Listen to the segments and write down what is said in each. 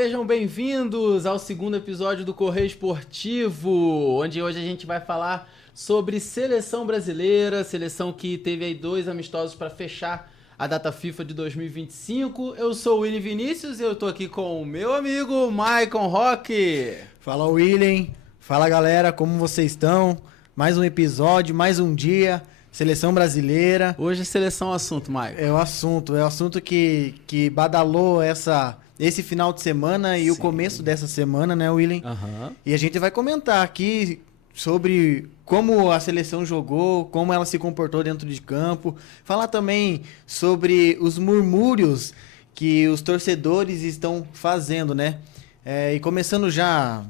Sejam bem-vindos ao segundo episódio do Correio Esportivo, onde hoje a gente vai falar sobre seleção brasileira, seleção que teve aí 2 amistosos para fechar a data FIFA de 2025. Eu sou o William Vinícius e eu tô aqui com o meu amigo Maicon Roque. Fala, William. Fala, galera, como vocês estão? Mais um episódio, mais um dia, seleção brasileira. Hoje seleção é o assunto, Maicon. É o assunto que badalou esse final de semana e Sim. o começo dessa semana, né, William? Uhum. E a gente vai comentar aqui sobre como a seleção jogou, como ela se comportou dentro de campo. Falar também sobre os murmúrios que os torcedores estão fazendo, né? E começando já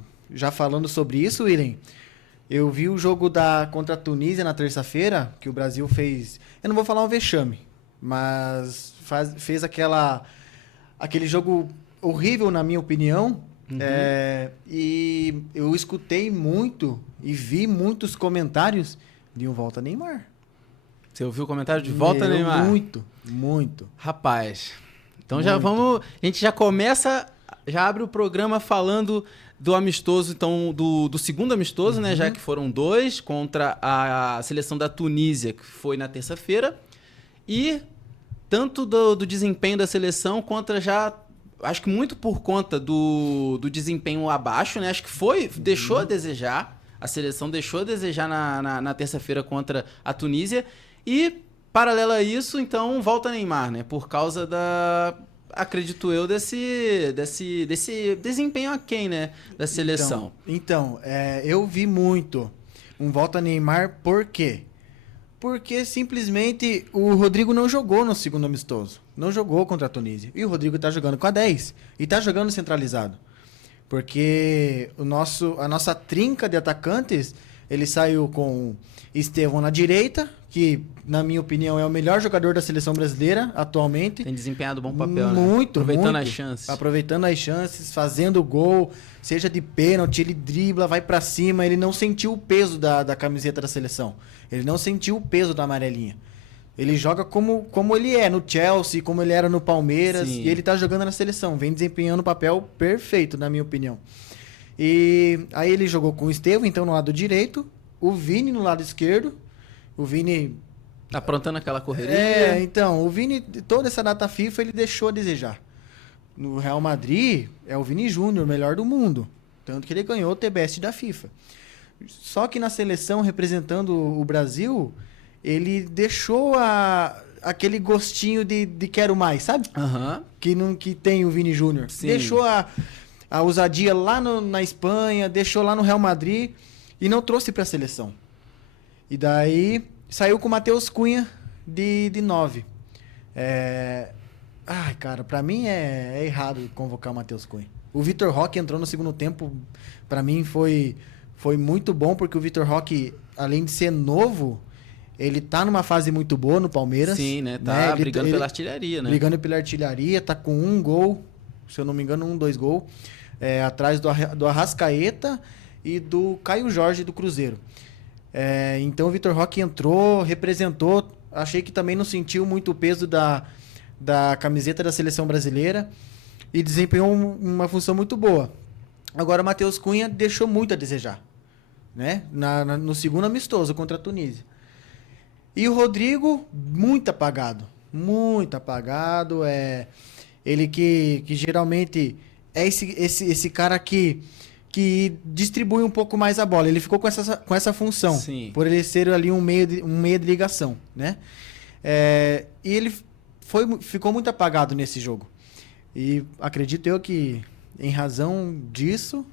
falando sobre isso, William, eu vi o jogo contra a Tunísia na terça-feira, que o Brasil fez... Eu não vou falar um vexame, mas fez aquele jogo horrível, na minha opinião. Uhum. E eu escutei muito e vi muitos comentários de um volta Neymar. Você ouviu o comentário de volta, Neymar? Muito. Rapaz, então Muito. já vamos... A gente já começa, já abre o programa falando do amistoso, então, do segundo amistoso, né? Já que foram 2 contra a seleção da Tunísia, que foi na terça-feira. E tanto do desempenho da seleção, contra já... Acho que muito por conta do desempenho abaixo, né? Acho que deixou a desejar. A seleção deixou a desejar na terça-feira contra a Tunísia. E, paralelo a isso, então, volta Neymar, né? Por causa acredito eu, desse desempenho aquém, né? Da seleção. Então, eu vi muito um volta Neymar, por quê? Porque simplesmente o Rodrigo não jogou no segundo amistoso. Não jogou contra a Tunísia. E o Rodrigo tá jogando com a 10. E tá jogando centralizado. Porque a nossa trinca de atacantes, ele saiu com Estevão na direita, que na minha opinião é o melhor jogador da seleção brasileira atualmente. Tem desempenhado bom papel, muito, né? Aproveitando muito. as chances. Aproveitando as chances, fazendo gol, seja de pênalti, ele dribla, vai pra cima, ele não sentiu o peso da camiseta da seleção. Ele não sentiu o peso da amarelinha. Ele joga como ele é no Chelsea, como ele era no Palmeiras. Sim. E ele tá jogando na seleção. Vem desempenhando um papel perfeito, na minha opinião. E aí ele jogou com o Estevão, então, no lado direito. O Vini no lado esquerdo. O Vini... Aprontando aquela correria. Então, o Vini, toda essa data FIFA, ele deixou a desejar. No Real Madrid, é o Vini Júnior, o melhor do mundo. Tanto que ele ganhou o TBS da FIFA. Só que na seleção, representando o Brasil, ele deixou aquele gostinho de quero mais, sabe? Uhum. Que tem o Vini Júnior. Sim. Deixou a ousadia lá na Espanha, deixou lá no Real Madrid e não trouxe para a seleção. E daí saiu com o Matheus Cunha de 9. Ai, cara, pra mim é errado convocar o Matheus Cunha. O Vitor Roque entrou no segundo tempo, pra mim foi muito bom, porque o Vitor Roque, além de ser novo, ele tá numa fase muito boa no Palmeiras. Sim, né? Tá brigando pela artilharia, né? Brigando pela artilharia, tá com 1 gol, se eu não me engano, 2 gols, atrás do Arrascaeta e do Caio Jorge do Cruzeiro. Então o Vitor Roque entrou, representou, achei que também não sentiu muito o peso da camiseta da seleção brasileira e desempenhou uma função muito boa. Agora o Matheus Cunha deixou muito a desejar, né? No segundo amistoso contra a Tunísia. E o Rodrigo, muito apagado. Ele que geralmente é esse cara que distribui um pouco mais a bola. Ele ficou com essa função. Sim. Por ele ser ali um meia de ligação, né? E ele ficou muito apagado nesse jogo. E acredito eu que, em razão disso,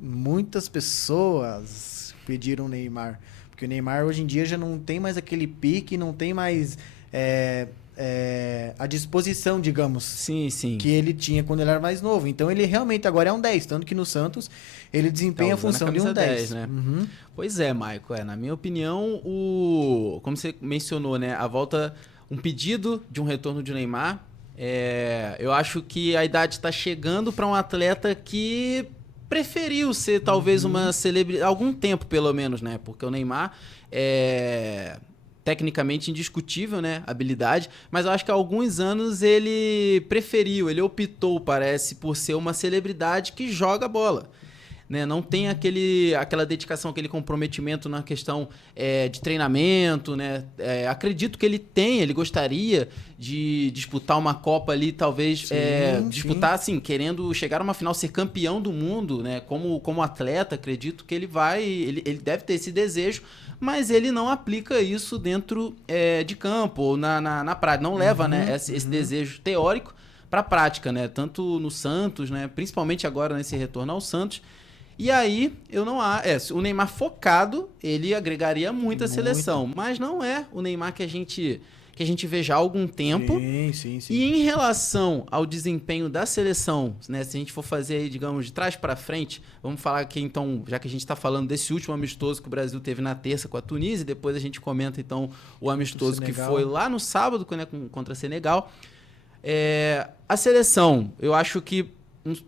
muitas pessoas pediram o Neymar. Porque o Neymar, hoje em dia, já não tem mais aquele pique, não tem mais a disposição, digamos, Sim. que ele tinha quando ele era mais novo. Então, ele realmente agora é um 10. Tanto que no Santos, ele desempenha a função de um 10. Né? Uhum. Pois é, Maico. Na minha opinião, como você mencionou, né? A volta, um pedido de um retorno de Neymar. Eu acho que a idade está chegando para um atleta que preferiu ser talvez uma celebridade, algum tempo pelo menos, né? Porque o Neymar tecnicamente indiscutível, né, habilidade, mas eu acho que há alguns anos ele optou, parece, por ser uma celebridade que joga bola. Né? Não tem aquela dedicação, aquele comprometimento na questão de treinamento, né? Acredito que ele gostaria de disputar uma Copa ali, talvez disputar, assim, querendo chegar a uma final, ser campeão do mundo, né? Como atleta, acredito que ele deve ter esse desejo, mas ele não aplica isso dentro de campo ou na prática, não leva, né, esse desejo teórico para a prática, né? Tanto no Santos, né? Principalmente agora nesse retorno ao Santos. E aí, o Neymar focado, ele agregaria muito a seleção. Mas não é o Neymar que a gente vê já há algum tempo. Sim. E em relação ao desempenho da seleção, né, se a gente for fazer aí, digamos, de trás para frente, vamos falar aqui então, já que a gente está falando desse último amistoso que o Brasil teve na terça com a Tunísia, e depois a gente comenta então o amistoso que foi lá no sábado, né, contra Senegal. A seleção, eu acho que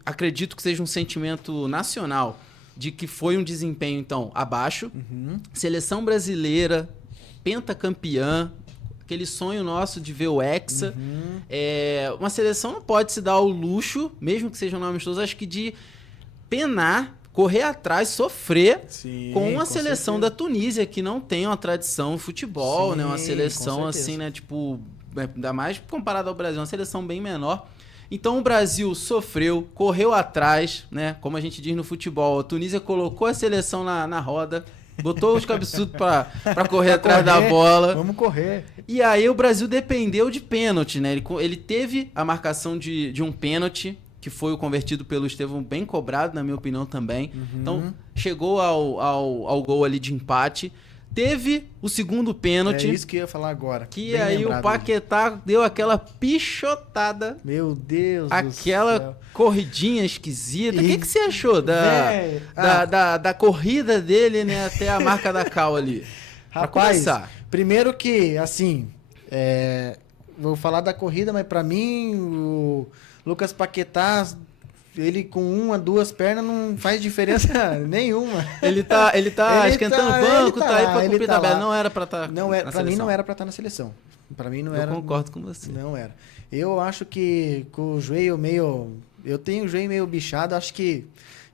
acredito que seja um sentimento nacional de que foi um desempenho, então, abaixo. Seleção brasileira, pentacampeã, aquele sonho nosso de ver o Hexa. Uma seleção não pode se dar ao luxo, mesmo que seja um nome amistoso, acho que de penar, correr atrás, sofrer com a seleção da Tunísia, que não tem uma tradição no futebol, né? Uma seleção assim, né? Tipo, ainda mais comparado ao Brasil, uma seleção bem menor. Então o Brasil sofreu, correu atrás, né? Como a gente diz no futebol, a Tunísia colocou a seleção na roda, botou os cabeçudos para correr atrás da bola. Vamos correr. E aí o Brasil dependeu de pênalti, né? Ele teve a marcação de um pênalti, que foi o convertido pelo Estevão, bem cobrado, na minha opinião também. Então chegou ao gol ali de empate. Teve o segundo pênalti. É isso que eu ia falar agora. Que bem aí o Paquetá deu aquela pichotada. Meu Deus aquela do céu. Corridinha esquisita. O que você achou da corrida dele, né, até a marca da cal ali? Rapaz, primeiro que, assim, vou falar da corrida, mas pra mim, o Lucas Paquetá... Ele com uma, duas pernas não faz diferença nenhuma. Ele tá esquentando o banco, tá aí pra cumprir tabela. Não era pra estar na seleção. Pra mim não era pra estar na seleção. Pra mim não era. Eu concordo com você. Não era. Eu acho que com o joelho meio... Eu tenho o joelho meio bichado, acho que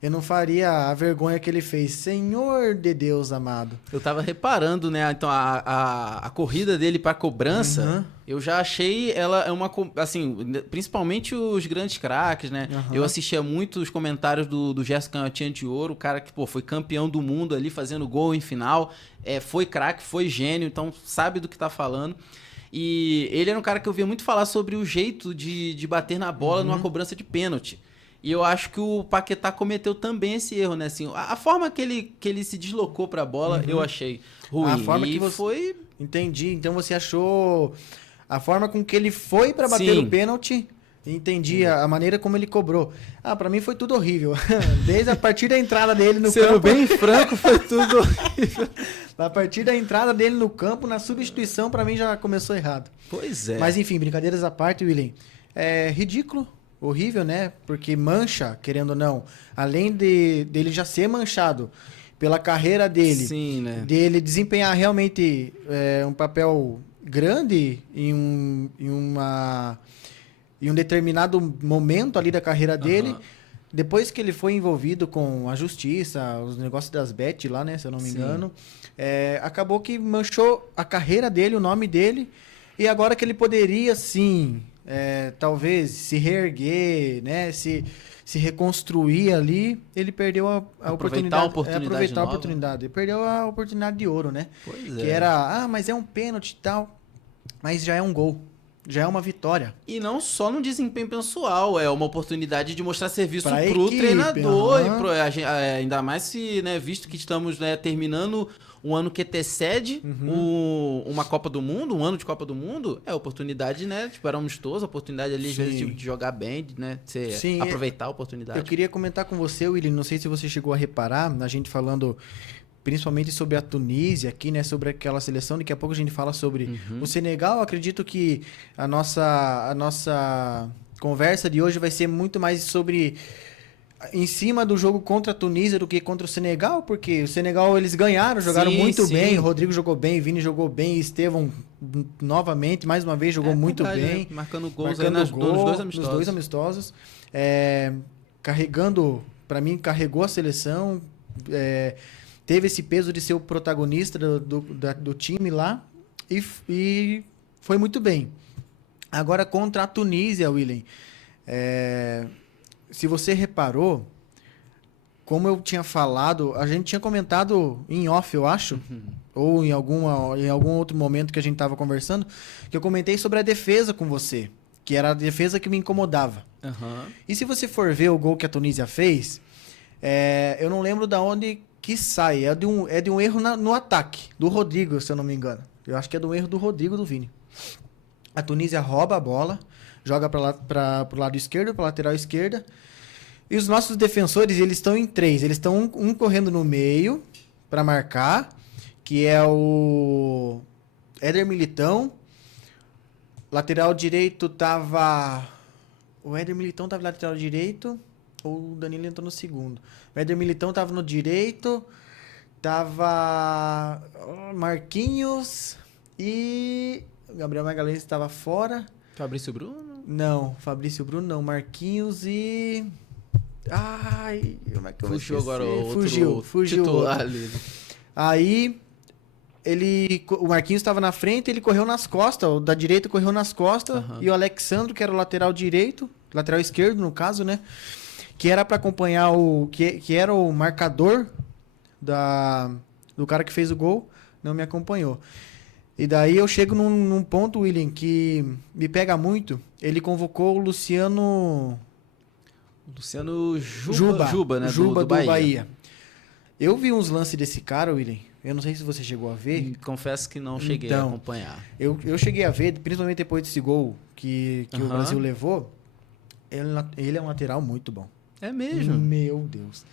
eu não faria a vergonha que ele fez. Senhor de Deus amado. Eu tava reparando, né? Então, a corrida dele pra cobrança, eu já achei ela assim, principalmente os grandes craques, né? Eu assistia muito os comentários do Gerson Canhotinha de Ouro, o cara que, foi campeão do mundo ali, fazendo gol em final. Foi craque, foi gênio, então sabe do que tá falando. E ele era um cara que eu via muito falar sobre o jeito de bater na bola numa cobrança de pênalti. E eu acho que o Paquetá cometeu também esse erro, né? Assim, a forma que ele se deslocou pra bola, eu achei ruim. A forma que você... foi... Entendi. Então você achou a forma com que ele foi pra bater o pênalti... Entendi a maneira como ele cobrou. Pra mim foi tudo horrível. Desde a partir da entrada dele no campo... Sendo bem franco, foi tudo horrível. A partir da entrada dele no campo, na substituição, pra mim já começou errado. Pois é. Mas enfim, brincadeiras à parte, William. É ridículo, horrível, né? Porque mancha, querendo ou não, além dele já ser manchado pela carreira dele, sim, né? Dele desempenhar realmente um papel grande em um determinado momento ali da carreira dele, depois que ele foi envolvido com a justiça, os negócios das bet lá, né, se eu não me engano, acabou que manchou a carreira dele, o nome dele, e agora que ele poderia, sim, talvez se reerguer, né, se reconstruir ali, ele perdeu a oportunidade. Aproveitar a oportunidade. Ele perdeu a oportunidade de ouro, né? Pois que era, mas é um pênalti e tal, mas já é um gol. Já é uma vitória. E não só no desempenho pessoal, é uma oportunidade de mostrar serviço pra pro equipe, treinador. E ainda mais se, né, visto que estamos, né, terminando um ano que antecede uma Copa do Mundo, um ano de Copa do Mundo, oportunidade, né? Tipo, era amistoso, oportunidade ali, às vezes, de jogar bem, né? Aproveitar a oportunidade. Eu queria comentar com você, William, não sei se você chegou a reparar, a gente falando principalmente sobre a Tunísia aqui, né? Sobre aquela seleção. Daqui a pouco a gente fala sobre o Senegal. Eu acredito que a nossa conversa de hoje vai ser muito mais sobre em cima do jogo contra a Tunísia do que contra o Senegal, porque o Senegal eles ganharam, jogaram muito bem, o Rodrigo jogou bem, o Vini jogou bem, Estevão novamente, mais uma vez, jogou muito bem. Né? Marcando gols nos dois amistosos. Nos dois amistosos. Carregando, para mim, carregou a seleção, teve esse peso de ser o protagonista do time lá e foi muito bem. Agora, contra a Tunísia, William, se você reparou, como eu tinha falado, a gente tinha comentado em off, eu acho, ou em algum outro momento que a gente estava conversando, que eu comentei sobre a defesa com você, que era a defesa que me incomodava. E se você for ver o gol que a Tunísia fez, eu não lembro de onde que sai, é de um erro no ataque, do Rodrigo, se eu não me engano. Eu acho que é do erro do Rodrigo do Vini. A Tunísia rouba a bola, joga para o lado esquerdo, para a lateral esquerda. E os nossos defensores, eles estão em 3. Eles estão um correndo no meio para marcar, que é o Éder Militão. Lateral direito tava... O Éder Militão tava lateral direito, ou o Danilo entrou no segundo. O Éder Militão tava no direito, tava Marquinhos e... O Gabriel Magalhães estava fora. Fabrício Bruno? Não, Fabrício Bruno não. Marquinhos e... Ai, como é que eu vou esquecer? Agora o Fugiu titular ali. Aí, o Marquinhos estava na frente, ele correu nas costas. O da direita correu nas costas. E o Alexandro, que era o lateral direito, lateral esquerdo, no caso, né? Que era para acompanhar que era o marcador do cara que fez o gol, não me acompanhou. E daí eu chego num ponto, William, que me pega muito. Ele convocou o Luciano Juba, né? Juba do Bahia. Eu vi uns lances desse cara, William. Eu não sei se você chegou a ver. Confesso que não cheguei a acompanhar. Eu cheguei a ver, principalmente depois desse gol que o Brasil levou. Ele é um lateral muito bom. É mesmo? Meu Deus.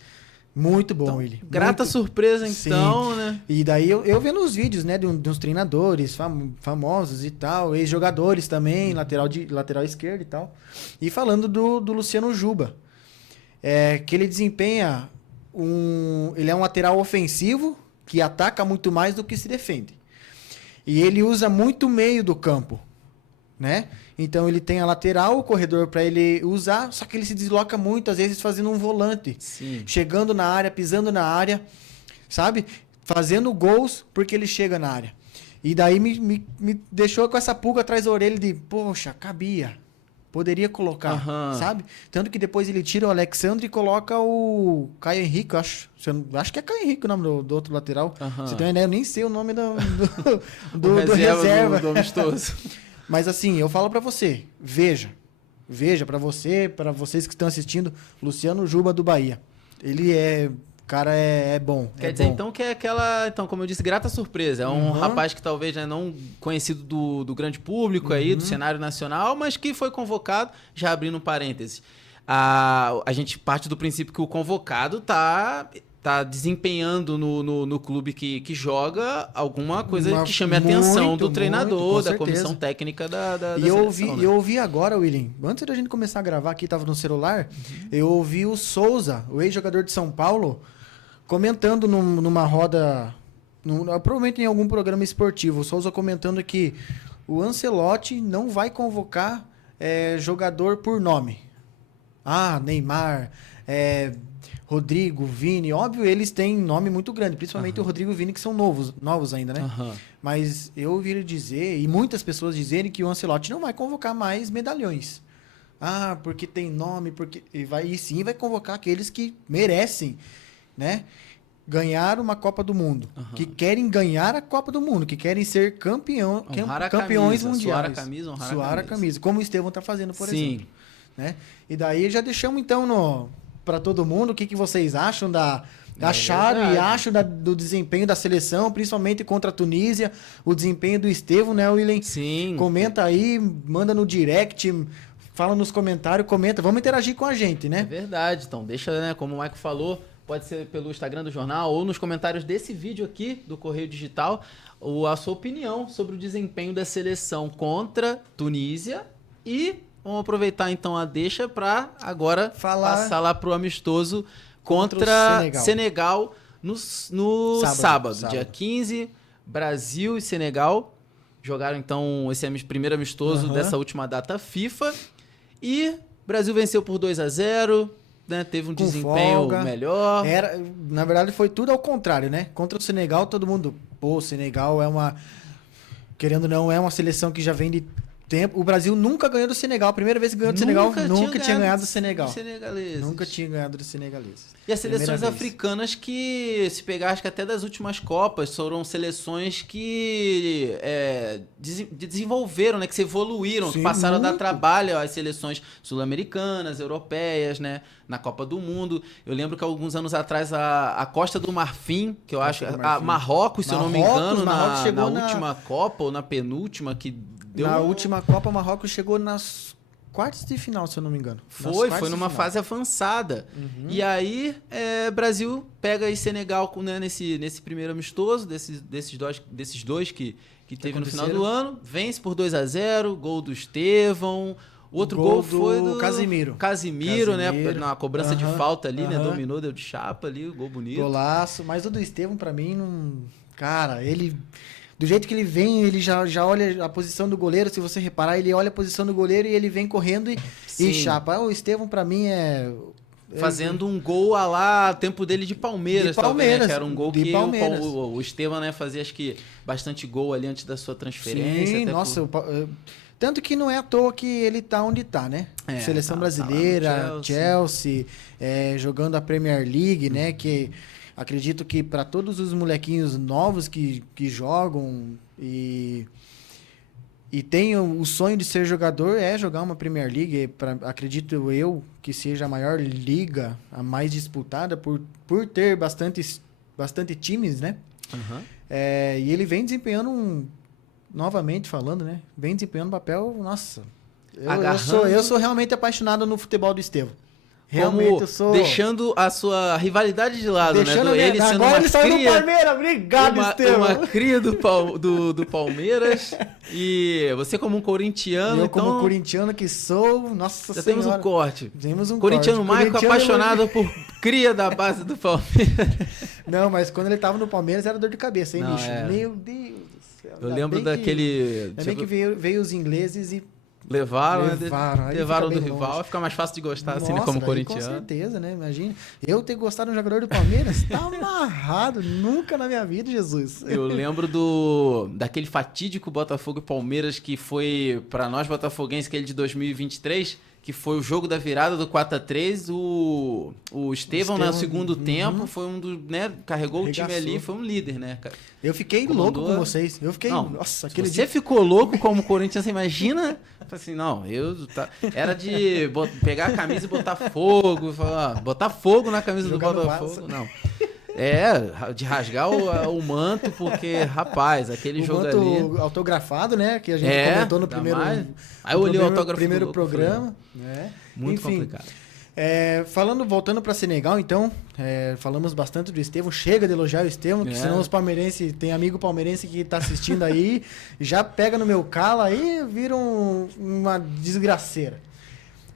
Muito bom, então, ele. Grata surpresa, então, né? E daí eu vendo os vídeos, né, de uns treinadores famosos e tal, ex-jogadores também, lateral esquerdo e tal. E falando do Luciano Juba. Que ele desempenha ele é um lateral ofensivo que ataca muito mais do que se defende. E ele usa muito o meio do campo, né? Então ele tem a lateral, o corredor para ele usar, só que ele se desloca muito, às vezes fazendo um volante. Sim. Chegando na área, pisando na área, sabe? Fazendo gols porque ele chega na área. E daí me deixou com essa pulga atrás da orelha de, poxa, cabia. Poderia colocar, sabe? Tanto que depois ele tira o Alexandre e coloca o Caio Henrique, acho que é Caio Henrique o nome do outro lateral. Você tem uma ideia? Eu nem sei o nome do reserva. Do amistoso. Mas assim, eu falo pra você, veja pra vocês que estão assistindo, Luciano Juba do Bahia. Ele cara é bom. Quer dizer, então, que é aquela, então, como eu disse, grata surpresa. É um rapaz que talvez não conhecido do grande público aí, do cenário nacional, mas que foi convocado, já abrindo um parêntese. A gente parte do princípio que o convocado tá desempenhando no clube que joga alguma coisa que chame a atenção do treinador, da comissão técnica da seleção. Eu ouvi agora, William, antes da gente começar a gravar aqui, estava no celular, eu ouvi o Souza, o ex-jogador de São Paulo, comentando numa roda, provavelmente em algum programa esportivo, o Souza comentando que o Ancelotti não vai convocar jogador por nome. Neymar, Rodrigo, Vini, óbvio, eles têm nome muito grande, principalmente o Rodrigo e o Vini, que são novos ainda, né? Mas eu ouvi ele dizer, e muitas pessoas dizerem que o Ancelotti não vai convocar mais medalhões. Porque tem nome, e sim vai convocar aqueles que merecem, né? Ganhar uma Copa do Mundo, que querem ganhar a Copa do Mundo, que querem ser campeões mundiais. Suar a camisa. Como o Estevão está fazendo, por exemplo. Né? E daí já deixamos então para todo mundo o que vocês acham acharam e acham do desempenho da seleção, principalmente contra a Tunísia, o desempenho do Estevão, né, William? Sim. Comenta aí, manda no direct, fala nos comentários, comenta, vamos interagir com a gente, né? É verdade, então deixa, né, como o Michael falou, pode ser pelo Instagram do jornal ou nos comentários desse vídeo aqui do Correio Digital, a sua opinião sobre o desempenho da seleção contra Tunísia e vamos aproveitar então a deixa para agora passar lá pro amistoso contra Senegal no sábado, dia 15, Brasil e Senegal. Jogaram então esse primeiro amistoso dessa última data FIFA. E o Brasil venceu por 2-0, né? Teve um desempenho melhor. Na verdade, foi tudo ao contrário, né? Contra o Senegal, todo mundo... Pô, o Senegal é uma... Querendo ou não, é uma seleção que já vem de tempo. O Brasil nunca ganhou do Senegal. A primeira vez que ganhou do Senegal, nunca tinha ganhado do Senegal. Nunca tinha ganhado dos senegaleses. E as seleções africanas que, se pegar, acho que até das últimas Copas, foram seleções que desenvolveram, né? Que se evoluíram, que passaram a dar trabalho às seleções sul-americanas, europeias, né? Na Copa do Mundo. Eu lembro que alguns anos atrás a Costa do Marfim, que eu acho... A Marrocos, se eu não me engano, na última Copa ou na penúltima, que deu... Na última Copa, o Marrocos chegou nas quartas de final, se eu não me engano. Foi numa fase avançada. E aí, Brasil pega aí Senegal, né, nesse primeiro amistoso, desses dois que teve no final do ano. Vence por 2-0, gol do Estevão. Outro gol foi do Casimiro, né? Na cobrança de falta ali, né? Dominou, deu de chapa ali, gol bonito. Golaço. Mas o do Estevão, pra mim, não... Cara, ele... Do jeito que ele vem, ele já olha a posição do goleiro. Se você reparar, ele olha a posição do goleiro e ele vem correndo e chapa. O Estevão, pra mim, fazendo um gol a lá, tempo dele de Palmeiras, talvez, né? Que era um gol que o Estevão, né, fazia, acho que, bastante gol ali antes da sua transferência. Sim, nossa... Tanto que não é à toa que ele tá onde tá, né? Seleção brasileira, Chelsea, jogando a Premier League, né? Que acredito que para todos os molequinhos novos que jogam e tem o sonho de ser jogador, jogar uma Premier League. Acredito eu que seja a maior liga, a mais disputada, por ter bastante times, né? E ele vem desempenhando novamente falando, né? Vem desempenhando um papel, nossa. Eu sou realmente apaixonado no futebol do Estevão. Realmente eu sou. Deixando a sua rivalidade de lado, né? Agora ele saiu do Palmeiras, obrigado, Estevão. Uma cria do Palmeiras. E você como um corintiano, eu como corintiano que sou, nossa já senhora. Temos um corte. Temos um corintiano corte. Maico apaixonado por cria da base do Palmeiras. Não, mas quando ele tava no Palmeiras era dor de cabeça, hein, bicho? Meu Deus. Eu lembro daquele... Ainda bem que veio os ingleses e... Levaram do rival, vai ficar mais fácil de gostar. Nossa, assim, né, como corintiano. Com certeza, né? Imagina. Eu ter gostado de um jogador do Palmeiras, tá amarrado. Nunca na minha vida, Jesus. Eu lembro daquele fatídico Botafogo e Palmeiras que foi, pra nós botafoguenses, aquele de 2023... que foi o jogo da virada do 4-3, o Estevão no segundo tempo, foi um dos, né, carregou o time ali, foi um líder, né, cara. Eu fiquei louco com vocês. Eu fiquei, nossa, aquele dia... Você ficou louco como Corinthians, você imagina? Assim, não, era de pegar a camisa e botar fogo, botar fogo na camisa do Botafogo, não. De rasgar o manto, porque, rapaz, aquele jogo ali... O manto autografado, né? Que a gente comentou no primeiro... Aí eu olhei o autógrafo primeiro programa. Né? Muito complicado. Voltando para Senegal, então, falamos bastante do Estevão. Chega de elogiar o Estevão, que senão os palmeirenses... Tem amigo palmeirense que tá assistindo aí, já pega no meu calo aí, vira uma desgraceira.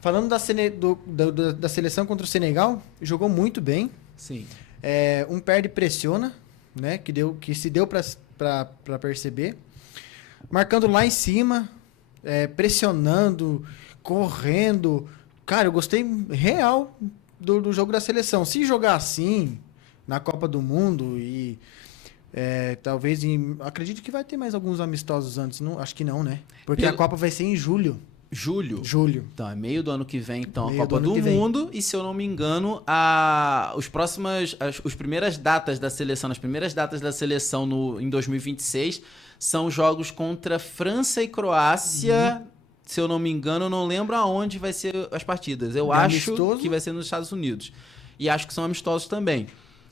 Falando da seleção contra o Senegal, jogou muito bem. Sim. Um perde pressiona, né? Que se deu para perceber. Marcando lá em cima, pressionando, correndo. Cara, eu gostei real do jogo da seleção. Se jogar assim na Copa do Mundo e talvez... acredito que vai ter mais alguns amistosos antes. Não, acho que não, né? Porque a Copa vai ser em julho. Julho. Então, é meio do ano que vem, então, a Copa do Mundo. E, se eu não me engano, as primeiras datas da seleção, as primeiras datas da seleção em 2026 são jogos contra França e Croácia. Se eu não me engano, eu não lembro aonde vai ser as partidas. Eu acho que vai ser nos Estados Unidos. E acho que são amistosos também.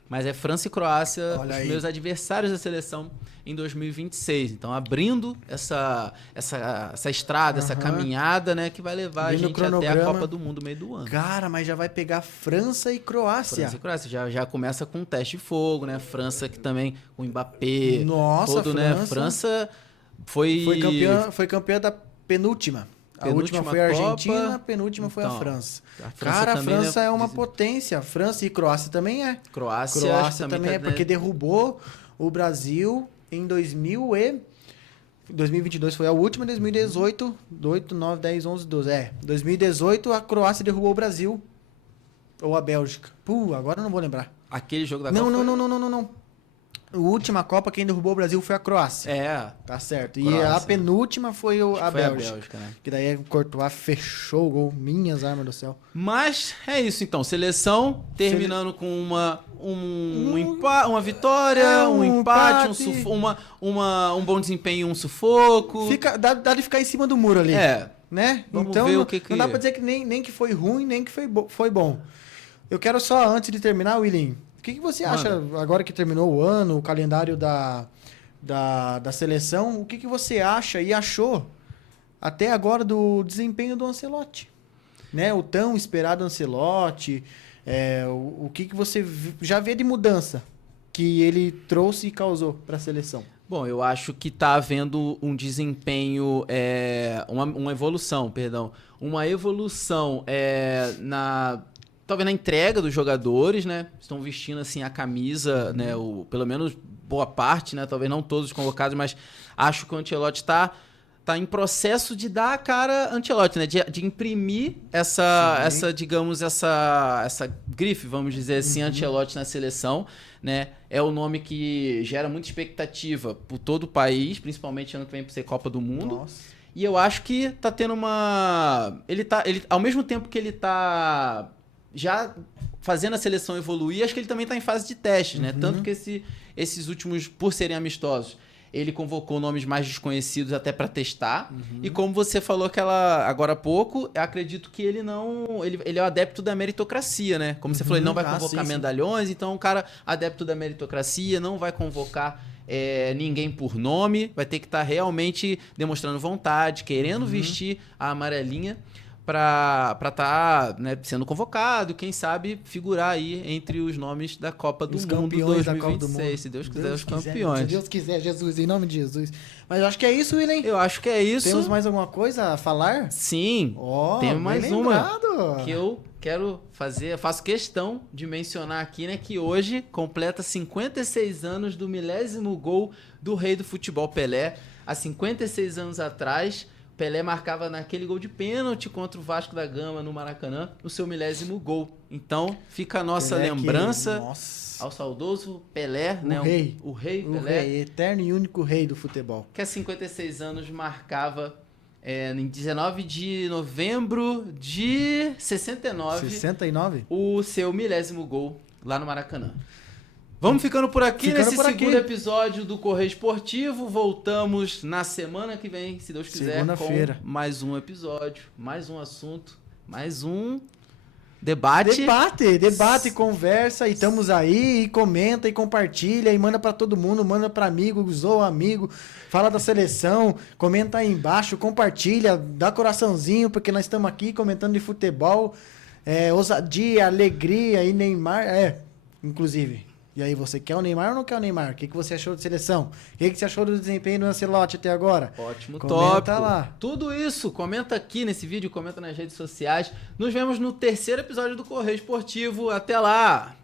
Mas é França e Croácia, os meus adversários da seleção em 2026. Então, abrindo essa estrada, essa caminhada, né, que vai levar a gente até a Copa do Mundo no meio do ano. Cara, mas já vai pegar França e Croácia. França e Croácia. Já começa com um teste de fogo, né? França que também, o Mbappé. Nossa, França... França foi campeã da penúltima. A última foi a Argentina, a penúltima foi a Então, França. a França Cara, a também, França né, é uma dizem- potência. França e Croácia também é. Croácia Croácia também tá, é, porque derrubou o Brasil em 2022 foi a última, 2018, 8, 9, 10, 11, 12. 2018 a Croácia derrubou o Brasil. Ou a Bélgica. Agora eu não vou lembrar. Aquele jogo da Não, Copa não, foi- não. A última Copa, quem derrubou o Brasil foi a Croácia. É, Tá certo. E Croácia. a penúltima foi acho a que foi a Bélgica. Bélgica, né? Que daí o Courtois fechou o gol. Minhas armas do céu. Mas é isso então, seleção terminando com uma vitória, um empate, um bom desempenho, um sufoco. Dá de ficar em cima do muro ali. Né? Vamos Então ver não, o que não dá pra dizer que nem que foi ruim, nem que foi bom. Eu quero só, antes de terminar, William, o que você acha, agora que terminou o ano, o calendário da seleção, o que você acha e achou até agora do desempenho do Ancelotti? Né? O tão esperado Ancelotti, o que você já vê de mudança que ele trouxe e causou para a seleção? Bom, eu acho que está havendo um desempenho, uma evolução, talvez na entrega dos jogadores, né? Estão vestindo assim a camisa, né? Pelo menos boa parte, né? Talvez não todos os convocados, mas acho que o Ancelotti está em processo de dar a cara Ancelotti, né? De imprimir essa grife, vamos dizer assim, Ancelotti na seleção, né? É o nome que gera muita expectativa por todo o país, principalmente ano que vem por ser Copa do Mundo. Nossa. E eu acho que tá tendo ele ao mesmo tempo que ele tá já fazendo a seleção evoluir, acho que ele também tá em fase de testes, né? Tanto que esses últimos, por serem amistosos, ele convocou nomes mais desconhecidos até para testar. E como você falou agora há pouco, eu acredito que ele é o adepto da meritocracia, né? Como você falou, ele não vai convocar medalhões, então o cara adepto da meritocracia, não vai convocar ninguém por nome, vai ter que estar realmente demonstrando vontade, querendo vestir a amarelinha para estar, né, sendo convocado, quem sabe figurar aí entre os nomes da Copa do Mundo 2026, se Deus quiser, os campeões. Se Deus quiser, Jesus, em nome de Jesus. Mas eu acho que é isso, William. Eu acho que é isso. Temos mais alguma coisa a falar? Sim, temos mais bem uma lembrado. que eu faço questão de mencionar aqui, né, que hoje completa 56 anos do milésimo gol do rei do futebol Pelé. Há 56 anos atrás, Pelé marcava naquele gol de pênalti contra o Vasco da Gama no Maracanã, o seu milésimo gol. Então, fica a nossa lembrança ao saudoso Pelé, né? O rei Pelé. O rei, eterno e único rei do futebol. Que há 56 anos marcava em 19 de novembro de 69 o seu milésimo gol lá no Maracanã. Vamos ficando por aqui nesse segundo episódio do Correio Esportivo. Voltamos na semana que vem, se Deus quiser, com mais um episódio, mais um assunto, mais um debate. Debate, conversa, e estamos aí, e comenta, e compartilha, e manda pra todo mundo, manda pra amigo, zoa amigo, fala da seleção, comenta aí embaixo, compartilha, dá coraçãozinho, porque nós estamos aqui comentando de futebol, ousadia, alegria, e Neymar, inclusive. E aí, você quer o Neymar ou não quer o Neymar? O que você achou de seleção? O que você achou do desempenho do Ancelotti até agora? Ótimo Comenta tópico. lá. Tudo isso, comenta aqui nesse vídeo, comenta nas redes sociais. Nos vemos no terceiro episódio do Correio Esportivo. Até lá!